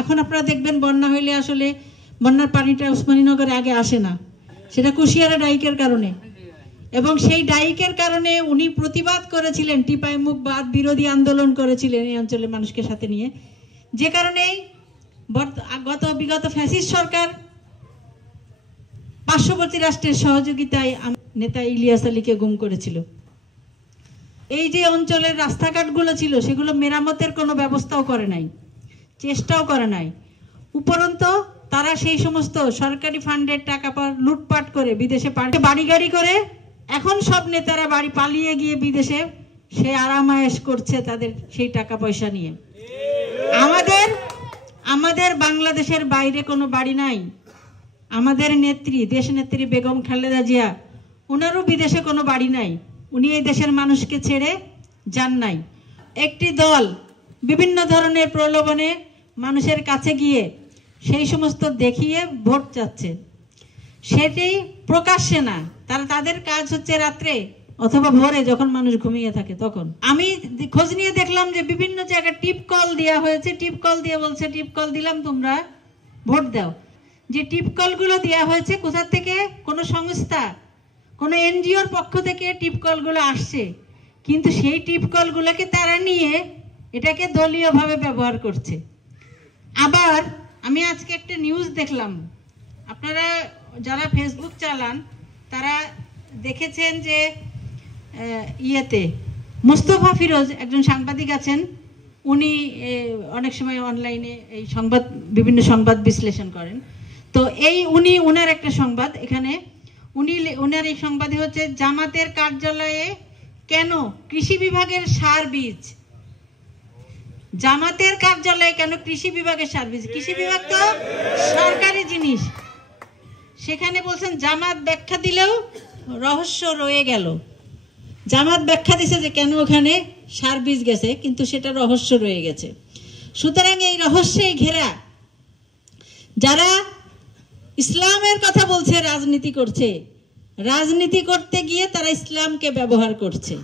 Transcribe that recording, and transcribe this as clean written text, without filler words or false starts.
এখন আপনারা দেখবেন বন্যা হইলে আসলে বন্যার পানিটা উসমানীনগরে আগে আসে না, সেটা কুশিয়ারা ডাইকের কারণে। এবং সেই ডাইকের কারণে উনি প্রতিবাদ করেছিলেন, টিপাই মুখ বাদ বিরোধী আন্দোলন করেছিলেন এই অঞ্চলের মানুষকে সাথে নিয়ে, যে কারণে বিগত ফ্যাসিস্ট সরকার পার্শ্ববর্তী রাষ্ট্রের সহযোগিতায় নেতা ইলিয়াস আলীকে গুম করেছিল। এই যে অঞ্চলের রাস্তাঘাটগুলো ছিল সেগুলো মেরামতের কোনো ব্যবস্থাও করে নাই, চেষ্টাও করে নাই। উপরন্তু তারা সেই সমস্ত সরকারি ফান্ডের টাকা লুটপাট করে বিদেশে বাড়ি গাড়ি করে এখন সব নেতারা বাড়ি পালিয়ে গিয়ে বিদেশে সে আরামায়েশ করছে তাদের সেই টাকা পয়সা নিয়ে। আমাদের বাংলাদেশের বাইরে কোনো বাড়ি নাই। আমাদের নেত্রী, দেশ নেত্রী বেগম খালেদা জিয়া, ওনারও বিদেশে কোনো বাড়ি নাই। উনি এই দেশের মানুষকে ছেড়ে যান নাই। একটি দল বিভিন্ন ধরনের প্রলোভনে মানুষের কাছে গিয়ে সেই সমস্ত দেখিয়ে ভোট চাচ্ছে, সেটি প্রকাশ্যে না। তাদের কাজ হচ্ছে রাত্রে অথবা ভোরে যখন মানুষ ঘুমিয়ে থাকে তখন। আমি খোঁজ নিয়ে দেখলাম যে বিভিন্ন জায়গায় টিপ কল দেওয়া হয়েছে, টিপ কল দিয়ে বলছে টিপ কল দিলাম তোমরা ভোট দাও। যে টিপ কলগুলো দেওয়া হয়েছে কোথা থেকে? কোনো সংস্থা, কোনো এনজিওর পক্ষ থেকে টিপ কলগুলো আসছে, কিন্তু সেই টিপ কলগুলোকে তারা নিয়ে এটাকে দলীয়ভাবে ব্যবহার করছে। আবার আমি আজকে একটা নিউজ দেখলাম, আপনারা যারা ফেসবুক চালান তারা দেখেছেন যে মুস্তফা ফিরোজ একজন সাংবাদিক আছেন, উনি অনেক সময় অনলাইনে এই বিভিন্ন সংবাদ বিশ্লেষণ করেন। তো উনার একটা সংবাদ এখানে, উনার এই সংবাদে হচ্ছে জামাতের কার্যালয়ে কেন কৃষি বিভাগের সার বীজ, জামাতের কার্যালয়ে কেন কৃষি বিভাগের সার বীজ? কৃষি বিভাগ তো সরকারি জিনিস। সেখানে বলছেন জামাত ব্যাখ্যা দিলেও রহস্য রয়ে গেল। জামাত ব্যাখ্যা দিছে যে কেন ওখানে সার বীজ গেছে, কিন্তু সেটা রহস্য রয়ে গেছে। সুতরাং এই রহস্যে ঘেরা যারা ইসলামের কথা বলছে, রাজনীতি করছে, রাজনীতি করতে গিয়ে তারা ইসলামকে ব্যবহার করছে।